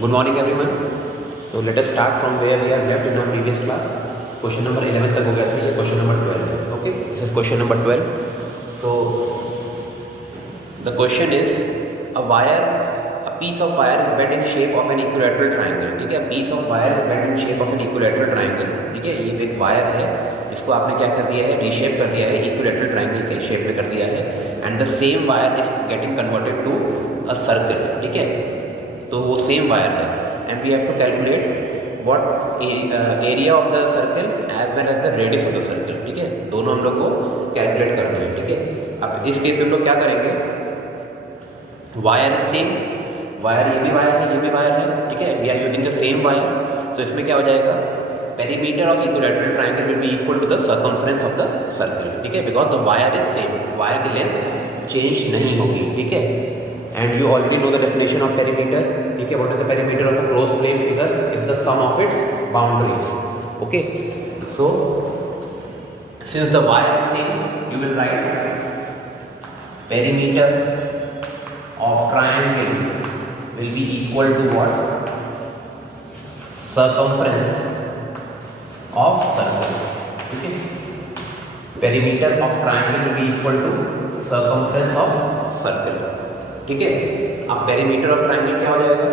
Good morning everyone. So let us start from where we have left in our previous class. Question number 11 तक हो गया था, ये question number 12 है. Okay, this is question number 12. So the question is a piece of wire is bent in shape of an equilateral triangle. ठीक है, piece of wire is bent in shape of an equilateral triangle. ठीक है, ये एक wire है जिसको आपने क्या कर दिया है, रीशेप कर दिया है, इक्विलेटरल ट्रायंगल के शेप में कर दिया है. And the same wire is getting converted to a circle. ठीक है, तो वो सेम वायर है. And we have to calculate what area of the circle as well as the radius of the circle. ठीक है, दोनों हम लोग को कैलकुलेट करना है. ठीक है, अब इस केस में हम लोग क्या करेंगे, वायर सेम, वायर ये भी वायर है, ये भी वायर है. ठीक है, we are using the same wire. तो इसमें क्या हो जाएगा, perimeter of equilateral triangle will be equal to the circumference of the circle. ठीक है, because the wire is same, wire की लेंथ चेंज नहीं होगी. ठीक है, and you already know the definition of perimeter. ठीक है, what is the perimeter of a closed plane figure is the sum of its boundaries. Okay, so since the wire is same you will write perimeter of triangle will be equal to what, circumference of circle. ठीक है, perimeter of triangle will be equal to circumference of circle. ठीक है, अब perimeter of triangle क्या हो जाएगा.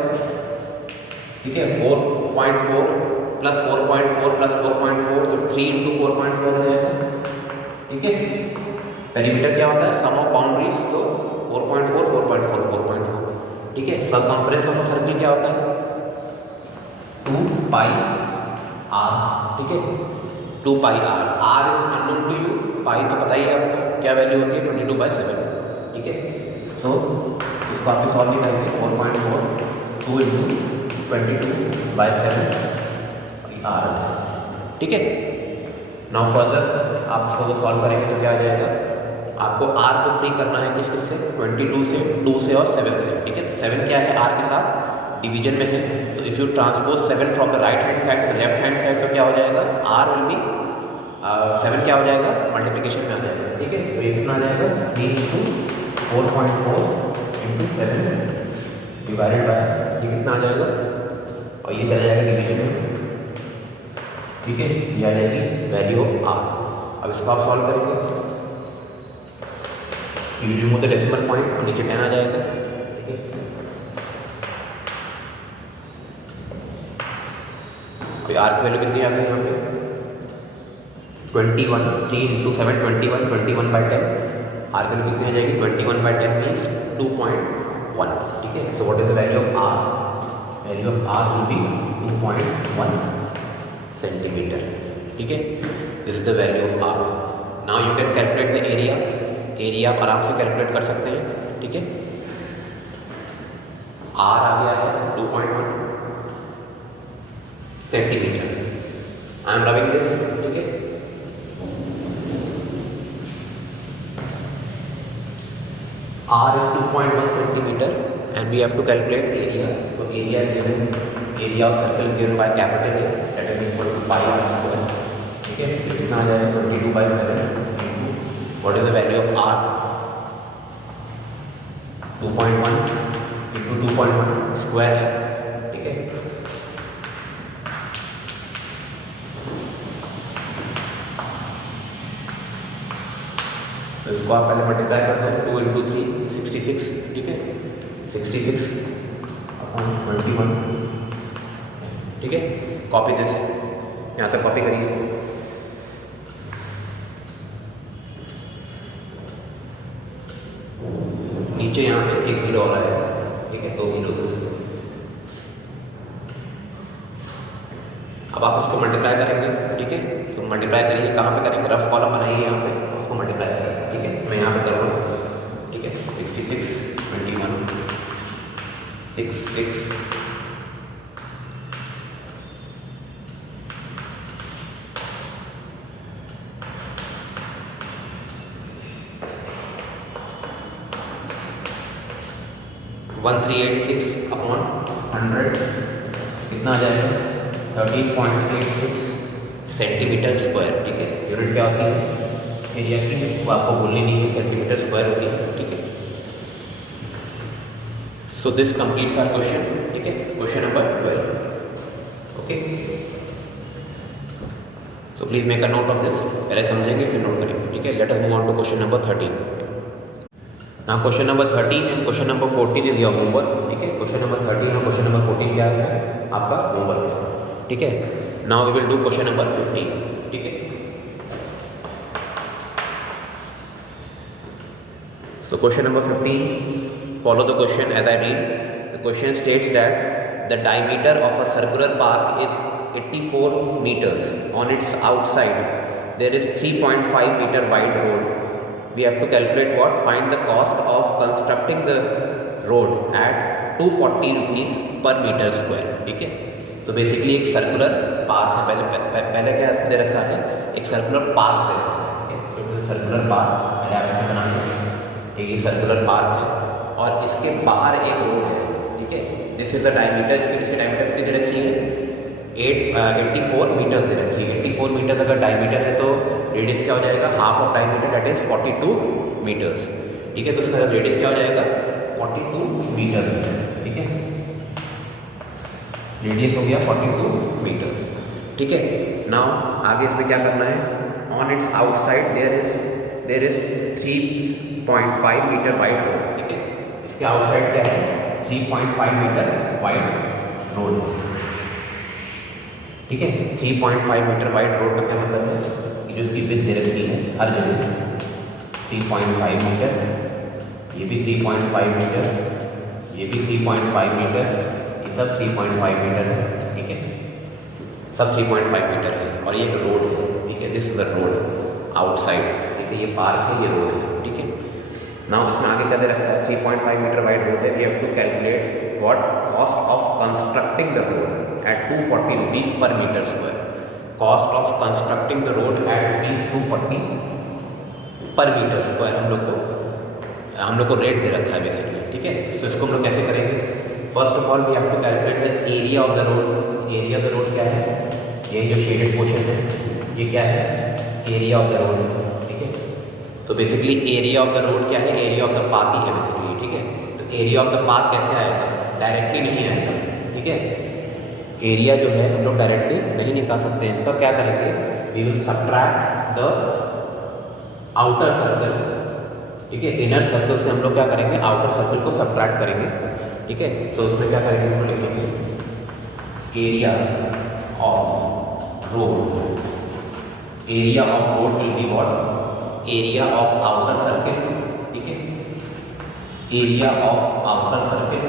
ठीक है, 4.4 प्लस 4.4 प्लस 4.4 तो 3 इंटू 4.4 हो जाएगा. ठीक है, perimeter क्या होता है, sum of boundaries, तो 4.4 4.4 4.4. ठीक है, सर्कमफ्रेंस ऑफ अ सर्कल क्या होता है, 2 पाई आर. ठीक है, 2 pi r. R is unknown to you, pi तो पता ही है आपको क्या वैल्यू होती है, 22/7. ठीक है, सो इसको आप सॉल्व भी करेंगे. 4.4 2 इंटू 22/7 आर. ठीक है, नाउ फर्दर आप इसको सॉल्व करेंगे तो क्या आ जाएगा, आपको r को फ्री करना है किस से, 22 से, 2 से और 7 से. ठीक है, 7 क्या है, r के साथ डिवीजन में है. तो if you transpose 7 from the right hand side to the left hand side तो क्या हो जाएगा, r विल बी 7 क्या हो जाएगा, मल्टीप्लिकेशन में आ जाएगा. ठीक है, तो ये कितना आ जाएगा, 3 इंटू 4.4 इंटू 7 डिवाइडेड बाय, ये कितना आ जाएगा, और ये चला जाएगा डिवीजन में. ठीक है, ये आ जाएगी वैल्यू ऑफ r. अब इसको आप सॉल्व करेंगे, you remove the decimal point और नीचे 10 आ जाएगा. ठीक है, तो आर की वैल्यू कितनी आ गई यहाँ पे, 21. 3 इंटू 7 21, 21/10. आर की वैल्यू कितनी आ जाएगी, 21/10 मीन्स 2.1. ठीक है, so what is the value of R, value of R will be 2.1 centimetre. ठीक है, this is the value of R. Now you can calculate the area. Area आप आराम से कैलकुलेट कर सकते हैं. ठीक है, आर आ गया है 2.1 centimetre. I am rubbing this. ठीक है, R is 2.1 centimetre and we have to calculate area. So area is given, area of circle given by capital A, that is equal to pi are square. ठीक है, कितना आ जाएगा, 22/7. What is the value of r, 2.1 into 2.1 square है. ठीक है, तो इसको आप पहले मल्टीप्लाई कर दो, 2 इंटू 3 66. ठीक है, 66/21. ठीक है, कॉपी दिस, यहाँ तक कॉपी करिए. नीचे यहाँ पे एक 0 और आएगा. ठीक है, 2 0. अब आप उसको मल्टीप्लाई करेंगे. ठीक है, तो मल्टीप्लाई करिए, कहाँ पे करेंगे, रफ कॉलम बनाइए यहाँ पे, उसको मल्टीप्लाई करेंगे. ठीक है, मैं यहाँ पे कर रहा हूँ. ठीक है, 66 21 66 1386/100 कितना आ जाएगा, 13.86 सेंटीमीटर स्क्वायर. ठीक है, यूनिट क्या होती है एरिया की, वो आपको भूलनी नहीं है, सेंटीमीटर स्क्वायर होती है. ठीक है, so this completes our question. ठीक है. ठीक है, question number 12। Okay, so please make a note of this, पहले समझेंगे फिर नोट करेंगे। ठीक है, let us move on to question number 13। Now question number 13 and question number 14 is your homework. ठीक है, क्वेश्चन नंबर 13 और क्वेश्चन नंबर 14 क्या है, आपका होमवर्क है। ठीक है, now we will do question number 15। ठीक है, so question number 15, follow the question as I read. The question states that the diameter of a circular park is 84 meters. On its outside there is 3.5 meter wide road. We have to calculate what? Find the cost of constructing the road at 240 rupees per meter square. ठीक है, तो basically एक circular park है, पहले क्या दे रखा है, एक सर्कुलर पार्क दे रखा है। ठीक है, तो सर्कुलर पार्क पहले आप ऐसे बनाएंगे, एक सर्कुलर पार्क है और इसके बाहर एक रोड है। ठीक है, दिस इज द डायमीटर, इसकी डायमीटर कितनी दे रखी है, 84 मीटर्स दे रखी है। 84 मीटर अगर डायमीटर है तो रेडियस क्या हो जाएगा, half of diameter that is 42 metres. ठीक है, तो उसका रेडियस क्या हो जाएगा, 42 मीटर। ठीक है, रेडियस हो गया 42 मीटर्स। ठीक है, नाउ आगे इसमें क्या करना है, on its outside there is 3.5 metre wide road. ठीक है, इसके आउटसाइड क्या है, 3.5 मीटर वाइड रोड। ठीक है, 3.5 मीटर वाइड रोड का क्या मतलब है कि जो इसकी विड्थ दे रखी है हर जगह 3.5 मीटर, ये भी 3.5 मीटर, ये भी 3.5 मीटर, ये सब 3.5 मीटर है। ठीक है, सब 3.5 मीटर है और ये एक रोड है। ठीक है, this is the road outside. ठीक है, ये पार्क है, ये रोड है। ठीक है, नाउ इसमें आगे क्या दे रखा है, 3.5 मीटर वाइड रोड है। We have to calculate what cost of constructing the road at 240 rupees per metre square. Cost of constructing the road at rupees 240 per metre square हम लोग को रेट दे रखा है बेसिकली। ठीक है, तो इसको हम लोग कैसे करेंगे, first of all we have to calculate the area of the road. Area of the road क्या है, ये जो शेडेड पोर्शन है ये क्या है, एरिया ऑफ द रोड। ठीक है, तो basically area of the road क्या है, एरिया ऑफ द पाथ ही है बेसिकली। ठीक है, तो एरिया ऑफ द पाथ कैसे आएगा, डायरेक्टली नहीं आएगा। ठीक है, एरिया जो है हम लोग डायरेक्टली नहीं निकाल सकते हैं, इसका क्या करेंगे, we will subtract the outer circle. ठीक है, इनर सर्कल से हम लोग क्या करेंगे, आउटर सर्कल को सबट्रैक्ट करेंगे। ठीक है, तो उसमें क्या करेंगे, हम लोग लिखेंगे area of road. Area of road will be what, area of outer circle. ठीक है, area of outer circle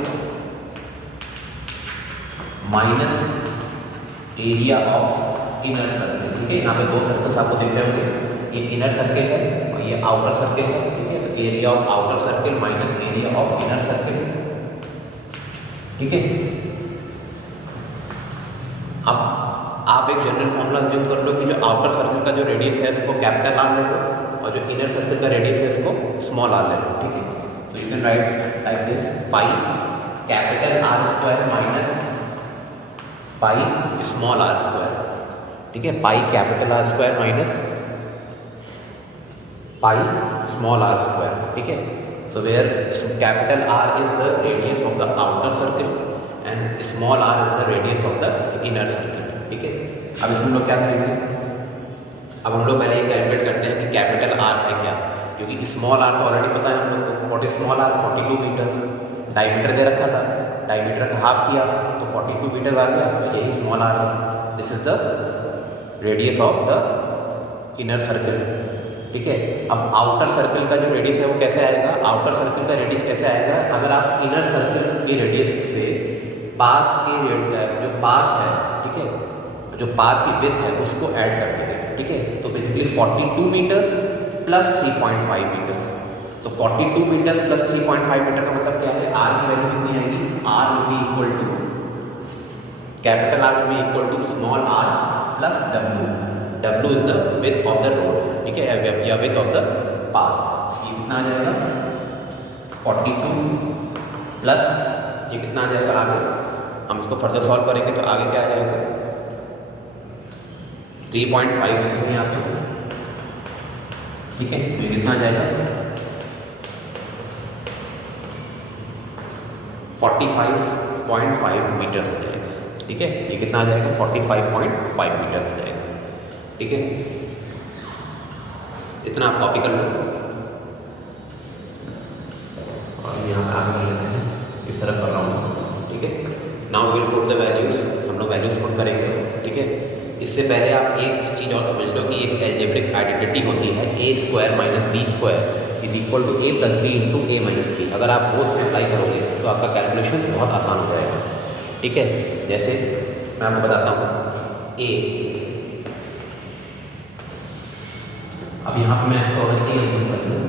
minus area of inner circle. ठीक है, यहाँ पे दो सर्कल्स आपको दिख रहे होंगे, ये इनर सर्कल है और ये आउटर सर्कल है। ठीक है, तो area of outer circle minus area of inner circle. ठीक है, अब आप एक जनरल फॉर्मूला अज्यूम कर लो कि जो आउटर सर्कल का जो रेडियस है उसको कैपिटल आर ले लो और जो इनर सर्कल का रेडियस है इसको स्मॉल आर ले लो। ठीक है, तो you can write like this, pi capital R square minus pi small are square. ठीक है, pi capital R square minus pi small are square. ठीक है, so where capital R is the radius of the outer circle and small r is the radius of the inner circle. ठीक है, अब इसमें लोग क्या करेंगे, अब हम लोग पहले ये कैलकुलेट करते हैं कि कैपिटल R है क्या, क्योंकि स्मॉल r तो ऑलरेडी पता है हम लोग को, what is small r, 42 metres. Diameter दे रखा था, डायमीटर का हाफ किया तो 42 मीटर आ गया, तो यही स्मॉल r है। This is the radius of the inner circle. ठीक है, अब आउटर सर्कल का जो रेडियस है वो कैसे आएगा, आउटर सर्कल का रेडियस कैसे आएगा, अगर आप इनर सर्कल की रेडियस से पाथ की जो पाथ है, ठीक है, जो पाथ की विड्थ है उसको ऐड कर देंगे। ठीक है, तो बेसिकली 42 मीटर्स प्लस 3.5 मीटर्स, तो 42 मीटर्स प्लस 3.5 मीटर का मतलब क्या है, आर की वैल्यू कितनी आएगी, R will be equal to capital R will be equal to small R plus W. W is the width of the road. ठीक है, या विड्थ ऑफ द पाथ। ये कितना आ जाएगा, 42 प्लस ये कितना आ जाएगा, आगे हम इसको फर्दर सॉल्व करेंगे तो आगे क्या आ जाएगा, 3.5 लिखेंगे आप सब। ठीक है, तो ये कितना आ जाएगा, 45 45.5 मीटर हो जाएगा। ठीक है, ये कितना आ जाएगा 45.5 मीटर हो जाएगा। ठीक है, इतना आप कॉपी कर लो और यहाँ पे आगे कर लेते हैं, इस तरह कर रहा हूँ। ठीक है, now will put the values, हम लोग वैल्यूज पुट करेंगे। ठीक है, इससे पहले आप एक चीज़ और समझ लो कि एक एल्जेब्रिक आइडेंटिटी होती है a square minus B square is equal to a plus B into A minus B. अगर आप वो उसमें अप्लाई करोगे तो आपका कैलकुलेशन बहुत आसान हो जाएगा। ठीक है, जैसे मैं आपको बताता हूँ a, अब यहाँ पर मैं इसको और ए लिखूँ कर लूँ।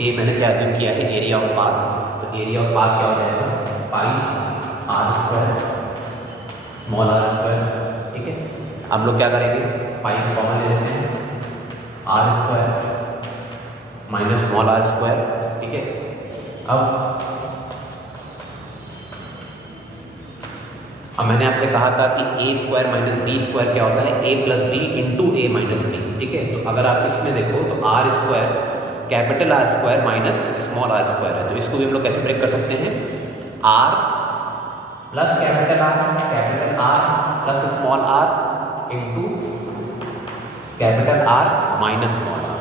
ए मैंने क्या अज्यूम किया है एरिया ऑफ पाथ, तो एरिया ऑफ पाथ क्या हो जाएगा pi are square small are square. ठीक है, हम लोग क्या करेंगे पाई को कॉमन ले लेते हैं, R square minus small are square. ठीक है, अब मैंने आपसे कहा था कि A square minus B square क्या होता है A plus B into A minus B. ठीक है, तो अगर आप इसमें देखो तो R square capital R square minus small are square है, तो इसको भी हम लोग कैसे ब्रेक कर सकते हैं R plus capital R plus small R into capital R minus small R.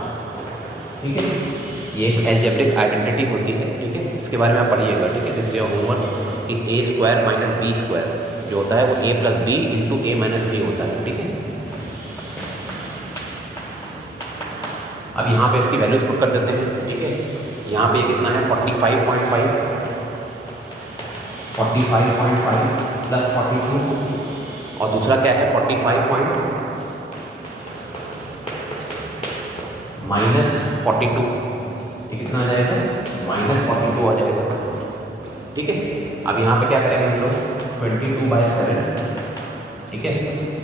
ठीक है, ये एक एल्जेब्रिक आइडेंटिटी होती है। ठीक है, इसके बारे में आप पढ़िएगा। ठीक है, दिस इज योर होमवर्क कि A square minus B square जो होता है वो ए plus B into A minus B होता है। ठीक है, अब यहाँ पे इसकी वैल्यूज पुट कर देते हैं। ठीक है, यहाँ पे कितना है 45.5 प्लस 42 और दूसरा क्या है 45 माइनस 42, ये कितना आ जाएगा माइनस 42 आ जाएगा। ठीक है, अब यहाँ पे क्या करेंगे हम लोग 22/7। ठीक है,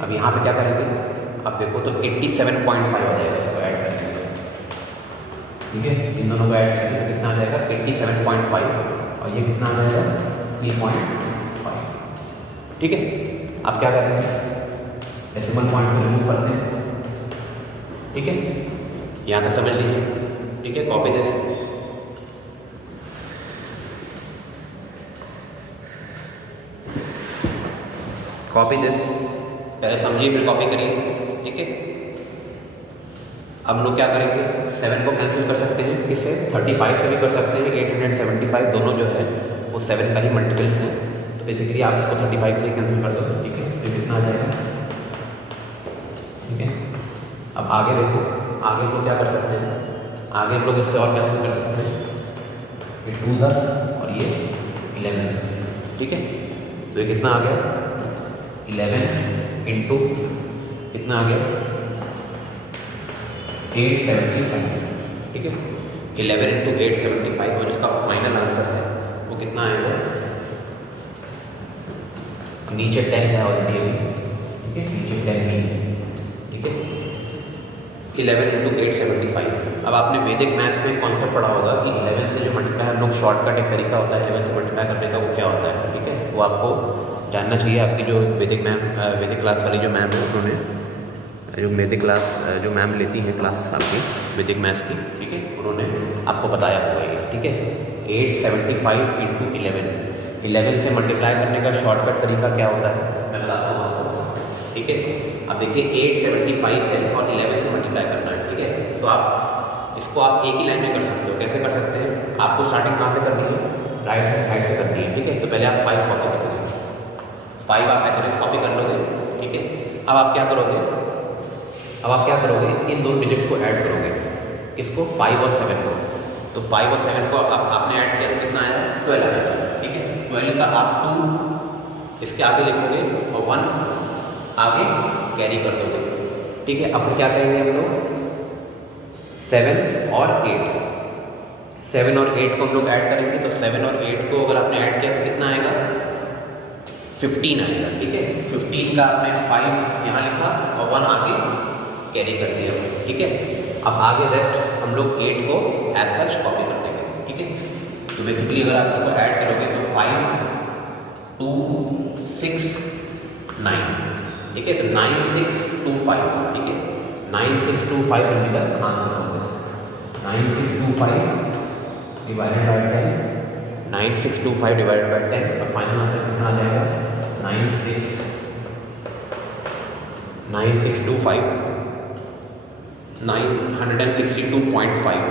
अब यहाँ पे क्या करेंगे, अब देखो तो 87.5 आ जाएगा, इसको ऐड करेंगे। ठीक है, इन दोनों को ऐड करेंगे तो कितना आ जाएगा 87.5 और ये कितना आ जाएगा 3.5। ठीक है, अब क्या करेंगे डेसिमल पॉइंट को रिमूव करते हैं। ठीक है, यहाँ तक समझ लीजिए। ठीक है, कॉपी दिस, कॉपी दिस, पहले समझिए फिर कॉपी करिए। ठीक है, अब हम लोग क्या करेंगे 7 को कैंसिल कर सकते हैं, किससे 35 से भी कर सकते हैं। 875 दोनों जो है वो 7 का ही मल्टीपल्स हैं, तो बेसिकली आप इसको 35 से ही कैंसिल कर दो। ठीक है, तो कितना आ जाएगा। ठीक है, अब आगे देखो, आगे हम लोग क्या कर सकते हैं, आगे हम लोग इससे और कैंसिल कर सकते हैं, ये 2 और ये 11। ठीक है, तो ये कितना आ गया 11 इंटू कितना आ गया 875। ठीक है, 11 इंटू 875 और जिसका फाइनल आंसर है वो कितना आएगा, नीचे 10 है ऑलरेडी अभी। ठीक है, नीचे 10 भी है। ठीक है, 11 इंटू 875। अब आपने वैदिक मैथ्स में कॉन्सेप्ट पढ़ा होगा कि 11 से जो मल्टीप्लाई हम लोग शॉर्टकट एक तरीका होता है 11 से मल्टीप्लाई करने का, वो क्या होता है। ठीक है, वो आपको जानना चाहिए। आपकी जो वैदिक क्लास वाली जो मैम है उन्होंने जो वैदिक क्लास जो मैम लेती हैं क्लास आपकी वैदिक मैथ्स की, ठीक है, उन्होंने आपको बताया होगा ये। ठीक है, 875 इंटू 11 से मल्टीप्लाई करने का शॉर्टकट तरीका क्या होता है मैं बताता हूँ आपको। ठीक है, अब देखिए 875 है और 11 से मल्टीप्लाई करना है। ठीक है, तो आप इसको आप एक ही लाइन में कर सकते हो। कैसे कर सकते हैं, आपको स्टार्टिंग कहाँ से करनी है, राइट हैंड साइड से करनी है। ठीक है, तो पहले आप 5 कॉपी कर लोगे, 5 आप एच कॉपी कर लोगे। ठीक है, अब आप क्या करोगे, इन दो डिजिट्स को ऐड करोगे, इसको 5 और 7 को। तो 5 और 7 को आपने ऐड किया तो कितना आया 12 आया। ठीक है, 12 का आप 2 इसके आगे लिखोगे और 1 आगे कैरी कर दोगे। ठीक है, अब फिर क्या करेंगे हम लोग 7 और 8 को हम लोग ऐड करेंगे। तो 7 और 8 को अगर आपने ऐड किया तो कितना आएगा 15 आएगा। ठीक है, 15 का आपने 5 यहाँ लिखा और 1 आगे कैरी कर दिया। ठीक है, अब आगे रेस्ट हम लोग 8 को एज सच कॉपी कर देंगे। ठीक है, तो बेसिकली अगर आप इसको ऐड करोगे तो 5 2 6 9। ठीक है, तो 9625। ठीक है, 9625 will be the answer of this. 9625 divided by 10, 9625 divided by 10, तो फाइनल आंसर कितना आ जाएगा 9625 962.5।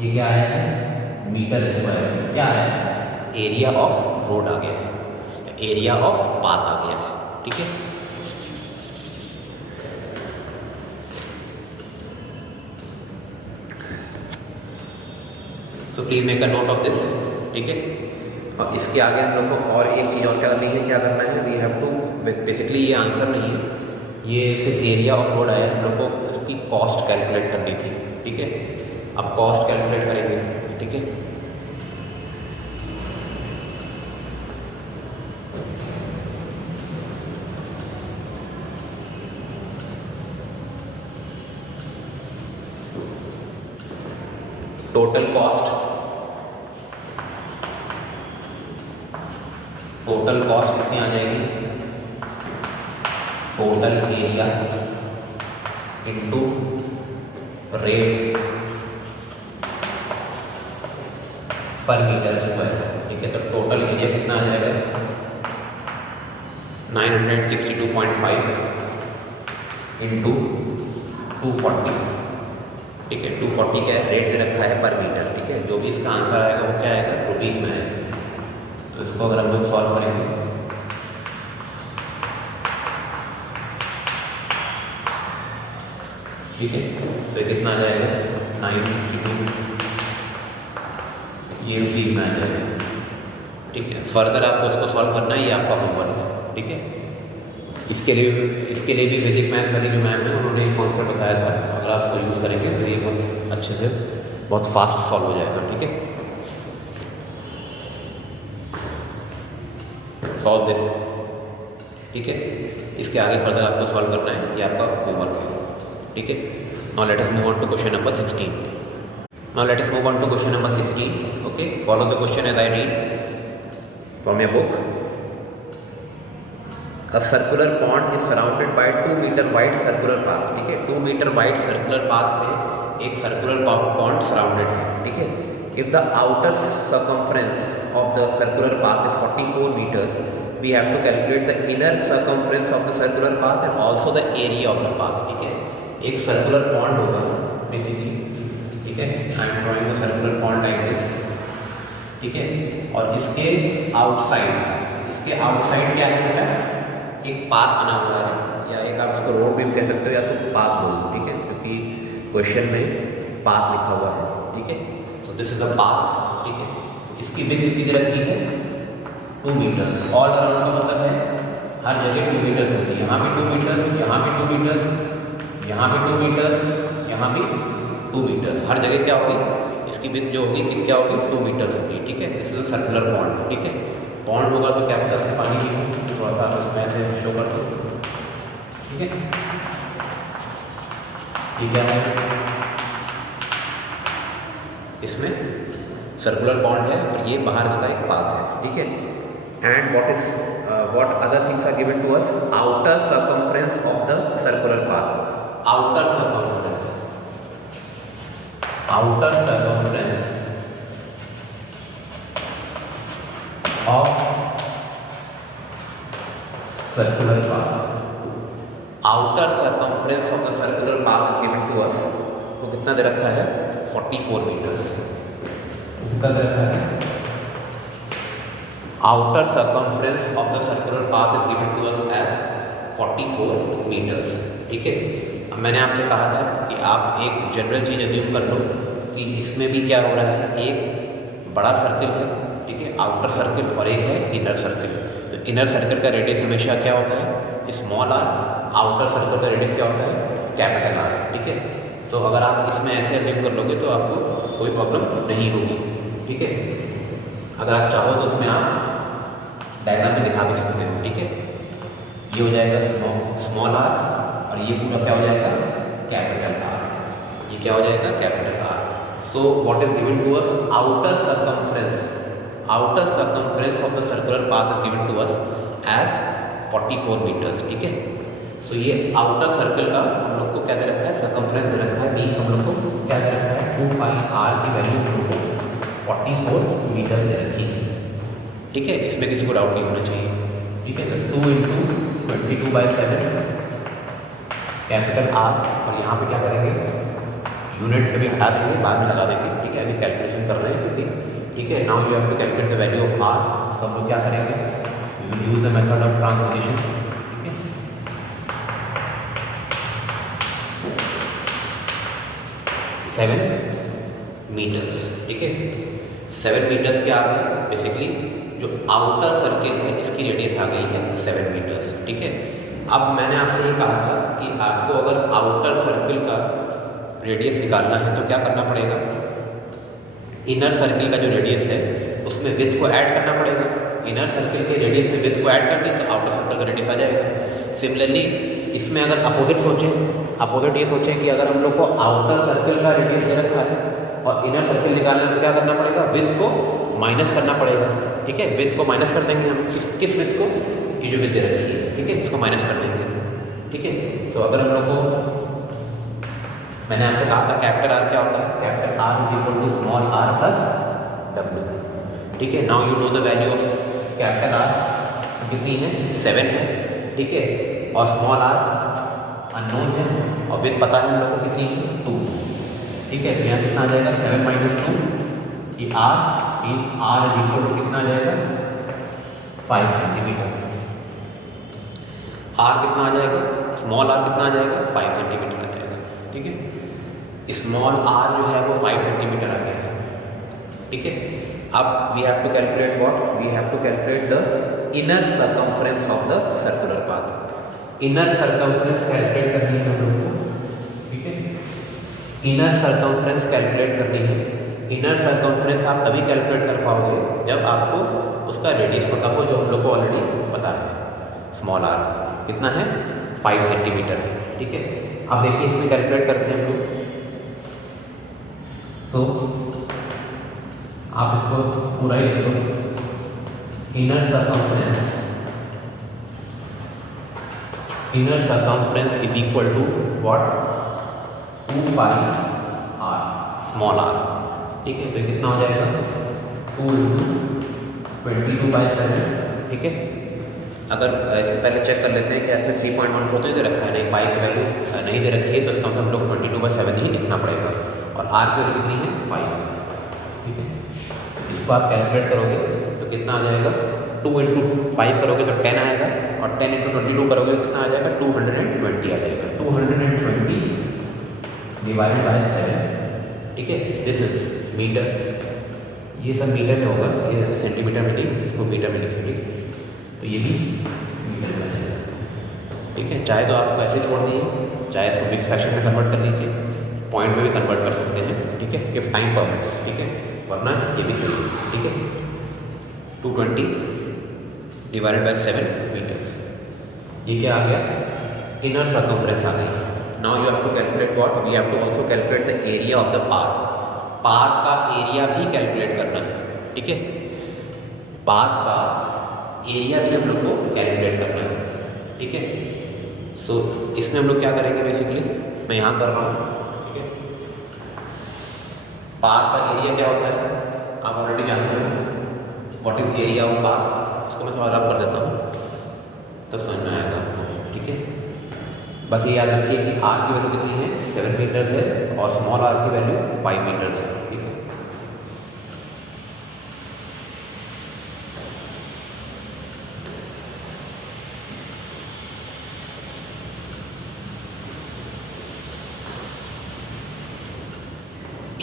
ये क्या आया है मीटर स्क्वायर, क्या आया है एरिया ऑफ रोड आ गया है, एरिया ऑफ पाथ आ गया है। ठीक है, सो please make a note of this. ठीक है, और इसके आगे हम लोग को और एक चीज़ और करनी है, क्या करना है, वी हैव टू, बेसिकली ये आंसर नहीं है, ये सिर्फ एरिया ऑफ रोड आया है, हम लोग को इसकी कॉस्ट कैलकुलेट करनी थी। ठीक है, अब कॉस्ट कैलकुलेट करेंगे। ठीक है, टोटल कॉस्ट कितनी आ जाएगी, टोटल एरिया इनटू रेट पर मीटर स्क्वायर। ठीक है, तो टोटल एरिया कितना आ जाएगा 962.5 इंटू 240। ठीक है, 240 का रेट दे रखा है पर मीटर। ठीक है, जो भी इसका आंसर आएगा वो क्या आएगा रुपीज़ में आएगा। तो इसको अगर हम लोग सॉल्व करेंगे, ठीक है, तो ये कितना आ जाएगा 962, ये रुपीज़ में आ जाएगा। ठीक है, फर्दर आपको इसको सॉल्व करना है, ये आपका होमवर्क है। ठीक है, इसके लिए भी वैदिक मैथ्स वाली जो मैम है उन्होंने एक कॉन्सेप्ट बताया था, अगर आप इसको यूज़ करेंगे तो ये बहुत अच्छे से बहुत फास्ट सॉल्व हो जाएगा। ठीक है, सॉल्व दिस। ठीक है, इसके आगे फर्दर आपको सॉल्व करना है, ये आपका होमवर्क है। ठीक है, now let us move on to question number 16। Now let us move on to question number 16। Okay, follow the question as I read from your book. A circular pond is surrounded by 2 meter wide circular path। ठीक है, 2 meter wide circular path से एक circular pond surrounded है। ठीक है, if the outer circumference of the circular path is 44 meters, we have to calculate the inner circumference of the circular path and also the area of the path। ठीक है, एक circular pond होगा basically. ठीक है, I am drawing the circular pond like this. ठीक है, और इसके आउटसाइड क्या है बेटा, एक पाथ बना हुआ है, या एक आप इसको रोड भी कह सकते हो या तो पाथ बोल दो। ठीक है, क्योंकि क्वेश्चन में पाथ लिखा हुआ है। ठीक है, so this is the path. ठीक है, इसकी विड्थ कितनी दे रखी है 2 मीटर्स। ऑल अराउंड का मतलब है हर जगह 2 मीटर्स होती है, यहाँ भी 2 मीटर्स, यहाँ भी 2 मीटर्स, यहाँ भी 2 मीटर्स, यहाँ भी 2 मीटर्स, हर जगह क्या होगी इसकी विड्थ जो होगी क्या होगी 2 मीटर्स होगी। ठीक है, this is a circular pond. ठीक है, पॉन्ड होगा तो क्या पता है पानी भी हो, थोड़ा सा इसमें ऐसे शो कर दो। ठीक है, ये क्या है, इसमें सर्कुलर पॉन्ड है और ये बाहर इसका एक पाथ है। ठीक है, and what other things are given to us, outer circumference of the circular path, outer circumference of circular path, outer circumference of the circular path is given to us। तो कितना दे रखा है 44 मीटर्स। कितना दे रखा है, outer circumference of the circular path is given to us as 44 meters। ठीक है, अब मैंने आपसे कहा था कि आप एक जनरल चीज़ अज्यूम कर लो कि इसमें भी क्या हो रहा है, एक बड़ा सर्किल है। ठीक है, आउटर सर्किल और एक है इनर सर्किल। तो इनर सर्किल का रेडियस हमेशा क्या होता है स्मॉल आर, आउटर सर्किल का रेडियस क्या होता है कैपिटल आर। ठीक है, तो अगर आप इसमें ऐसे अज्यूम कर लोगे तो आपको कोई प्रॉब्लम नहीं होगी। ठीक है, अगर आप चाहो तो उसमें आप डायग्राम में दिखा भी सकते हो। ठीक है, ये हो जाएगा स्मॉल आर और ये पूरा क्या हो जाएगा कैपिटल आर, ये क्या हो जाएगा capital R. So what is given to us, outer circumference of the circular path is given to us as 44 meters। ठीक है, सो ये आउटर सर्कल का हम लोग को क्या दे रखा है, सर्कमफ्रेंस दे रखा है, मीन्स हम लोग को क्या दे रखा है 2 पाई आर की वैल्यू हम लोग को 44 मीटर दे रखी है। ठीक है, इसमें किसी को डाउट नहीं होना चाहिए। ठीक है, तो 2 × 22/7 कैपिटल R, और यहाँ पे क्या करेंगे, यूनिट कभी हटा देंगे, बाद में लगा देंगे। ठीक है, अभी कैलकुलेशन कर रहे हैं क्योंकि ठीक है, now you have to calculate the value of R। तो हम लोग क्या करेंगे, we will use the method of transposition. ठीक है, 7 मीटर्स। ठीक है, 7 मीटर्स क्या आ गया, बेसिकली जो आउटर सर्किल है इसकी रेडियस आ गई है 7 मीटर्स। ठीक है, अब मैंने आपसे ये कहा था कि आपको अगर आउटर सर्किल का रेडियस निकालना है तो क्या करना पड़ेगा, इनर सर्किल का जो रेडियस है उसमें विड्थ को ऐड करना पड़ेगा। इनर सर्किल के रेडियस में विड्थ को ऐड कर दें तो आउटर सर्किल का रेडियस आ जाएगा। सिमिलरली इसमें अगर अपोजिट सोचें, अपोजिट ये सोचें कि अगर हम लोग को आउटर सर्किल का रेडियस दे रखा है और इनर सर्किल निकालना है तो क्या करना पड़ेगा, विड्थ को माइनस करना पड़ेगा। ठीक है, विड्थ को माइनस कर देंगे हम, किस विड्थ को, ये जो विड्थ दे रखी है। ठीक है, इसको माइनस कर देंगे। ठीक है, तो अगर हम लोग को, मैंने आपसे कहा था कैपिटल R क्या होता है, capital R is equal to small r plus W। ठीक है, now you know the value of capital R कितनी है, 7 है। ठीक है, और स्मॉल r अननोन है और विड्थ पता है हम लोग को कितनी है, 2। ठीक है, तो यहाँ कितना आ जाएगा, 7 - 2, ये R means R is equal to कितना आ जाएगा, 5 सेंटीमीटर। R कितना आ जाएगा, स्मॉल r कितना आ जाएगा, 5 सेंटीमीटर आ जाएगा। ठीक है, स्मॉल r जो है वो 5 सेंटीमीटर आ गया है। ठीक है, अब we have to calculate what, we have to calculate the inner circumference of the circular path. Inner circumference calculate करनी है हम लोग को। ठीक है, इनर सर्कमफ्रेंस कैलकुलेट करनी है। इनर सर्कमफ्रेंस आप तभी कैलकुलेट कर पाओगे जब आपको उसका रेडियस पता हो, जो हम लोग को ऑलरेडी पता है। स्मॉल r कितना है, 5 सेंटीमीटर है। ठीक है, अब देखिए इसमें कैलकुलेट करते हैं हम लोग। सो आप इसको पूरा ही लिख लो, inner circumference is equal to what, 2πr small r। ठीक है, तो ये कितना हो जाएगा, 2 × 22/7। ठीक है, अगर इससे पहले चेक कर लेते हैं कि इसमें 3.14 तो दे रखा है, नहीं पाई की वैल्यू नहीं दे रखी है, तो इसका मतलब हम लोग 22/7 ही लिखना पड़ेगा। और r की वैल्यू कितनी है, 5। ठीक है, इसको आप कैलकुलेट करोगे तो कितना आ जाएगा, 2 × 5 करोगे तो 10 आएगा, और 10 × 22 करोगे तो कितना आ जाएगा, 220 आ जाएगा। 220 / 7। ठीक है, दिस इज मीटर, ये सब मीटर में होगा, ये सेंटीमीटर में नहीं, इसको मीटर में लिखेंगे। तो ये भी मीटर में आ जाएगा। ठीक है, चाहे तो आप ऐसे छोड़ दीजिए, चाहे इसको मिक्स फ्रैक्शन में कन्वर्ट कर लीजिए, पॉइंट में भी कन्वर्ट कर सकते हैं। ठीक है, इफ टाइम परमिट्स। ठीक है, वरना ये भी सही है। ठीक है, 220 / 7 मीटर्स। ये क्या आ गया, इनर सर्कमफ्रेंस आ गई। Now you have to calculate what, we have to also calculate the area of the path. Path का एरिया भी कैलकुलेट करना है। ठीक है, पाथ का एरिया भी हम लोग को कैलकुलेट करना है। ठीक है, सो इसमें हम लोग क्या करेंगे, बेसिकली मैं यहाँ कर रहा हूँ। ठीक है, पाथ का एरिया क्या होता है आप ऑलरेडी जानते हो, what is area of path. इसको मैं थोड़ा रब कर देता हूँ तब समझ में आएगा आपको। ठीक है, बस ये याद रखिए कि r की वैल्यू कितनी है, 7 मीटर्स है, और स्मॉल r की वैल्यू 5 मीटर्स है। ठीक है,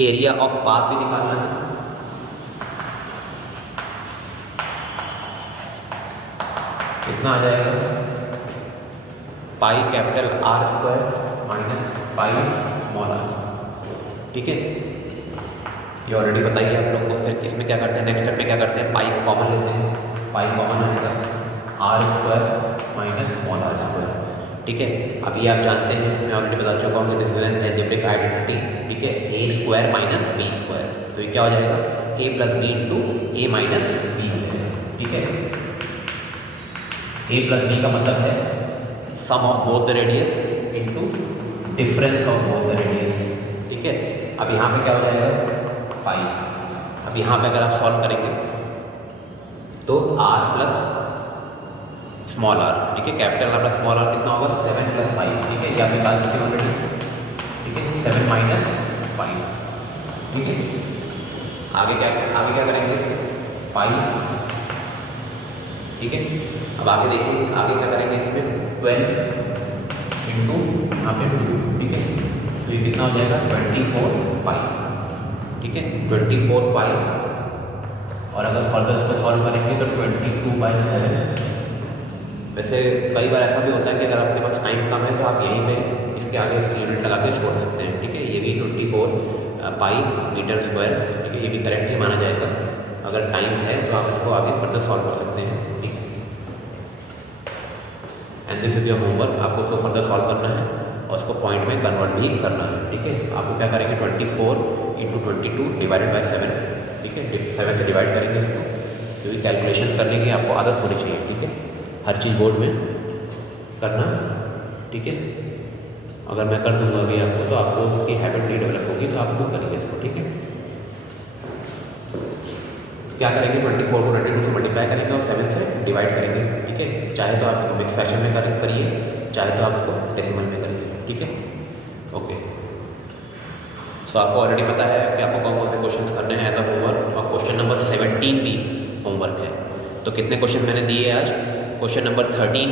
एरिया ऑफ पाथ भी निकालना है। कितना आ जाएगा, pi capital R square minus pi small r। ठीक है, ये ऑलरेडी बताइए आप लोग को। फिर इसमें क्या करते हैं, नेक्स्ट स्टेप में क्या करते हैं, पाई को कॉमन लेते हैं, पाई कॉमन आएगा R square minus small r square. ठीक है, अब ये आप जानते हैं, मैं ऑलरेडी बता चुका हूँ कि this is an algebraic identity. ठीक है, a square minus b square, तो ये क्या हो जाएगा, a + b × a - b। ठीक है, a + b का मतलब है sum of both the radius into difference of both the radius. ठीक है, अब यहाँ पे क्या हो जाएगा, 5। अब यहाँ पे अगर आप सॉल्व करेंगे तो r प्लस स्मॉल r, ठीक है, capital R plus small r कितना होगा 7 प्लस 5, ठीक है, या फिर निकाल चुके ऑलरेडी, ठीक है, 7 माइनस 5, ठीक है। आगे क्या करेंगे 5, ठीक है। अब आगे देखिए आगे क्या करेंगे इसमें 12 इंटू यहाँ पे 2, ठीक है, तो ये कितना हो जाएगा 24 5, ठीक है, 24 5। और अगर फर्दर इसको सॉल्व करेंगे तो 22/7। वैसे कई बार ऐसा भी होता है कि अगर आपके पास टाइम कम है तो आप यहीं पे इसके आगे इसकी यूनिट लगा के छोड़ सकते हैं, ठीक है। ये भी 24 पाई मीटर स्क्वायर, ठीक है, ये भी करेक्ट ही माना जाएगा। अगर टाइम है तो आप इसको आगे फर्दर सॉल्व कर सकते हैं, ठीक है। And this is your homework, आपको उसको फर्दर सॉल्व करना है और उसको पॉइंट में कन्वर्ट भी करना है, ठीक है। आपको क्या करेंगे 24 इंटू 22 डिवाइडेड बाई 7, ठीक है, 7 से डिवाइड करेंगे इसको, क्योंकि कैलकुलेशन करने की आपको आदत होनी चाहिए, ठीक है, हर चीज़ बोर्ड में करना, ठीक है। अगर मैं कर दूंगा अभी आपको तो आपको उसकी हैबिट नहीं डेवलप होगी, तो आप खुद करेंगे इसको, ठीक है। क्या करेंगे 24 को 22 से मल्टीप्लाई करेंगे और 7 से डिवाइड करेंगे, ठीक है। चाहे तो आप इसको मिक्स फ्रैक्शन में करिए, चाहे तो आप इसको डेसिमल में करिए, ठीक है, ओके। सो आपको ऑलरेडी पता है कि आपको कौन कौन से क्वेश्चन करने हैं एज अ होमवर्क, और क्वेश्चन नंबर 17 भी होमवर्क है। तो कितने क्वेश्चन मैंने दिए आज, question number 13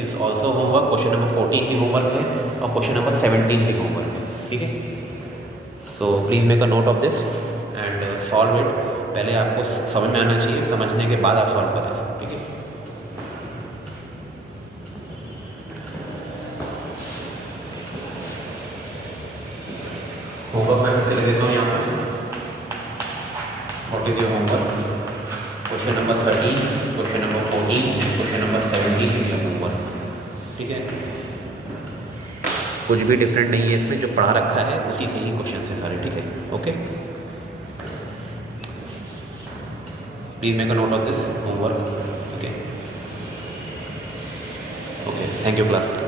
is also homework, question number 14 भी होमवर्क है और क्वेश्चन नंबर 17 भी होमवर्क है, ठीक है। So please make a note of this and solve it. पहले आपको समझ में आना चाहिए, समझने के बाद आप सॉल्व करें, ठीक है। होमवर्क मैं फिर से लिख देता हूँ यहाँ पर, what is your homework, question number 13, question number 14 and question number 17 is your homework, ठीक है। कुछ भी डिफरेंट नहीं है इसमें, जो पढ़ा रखा है उसी से ही क्वेश्चन है सारे, ठीक है, okay. Please make a note of this homework, okay, okay, thank you class.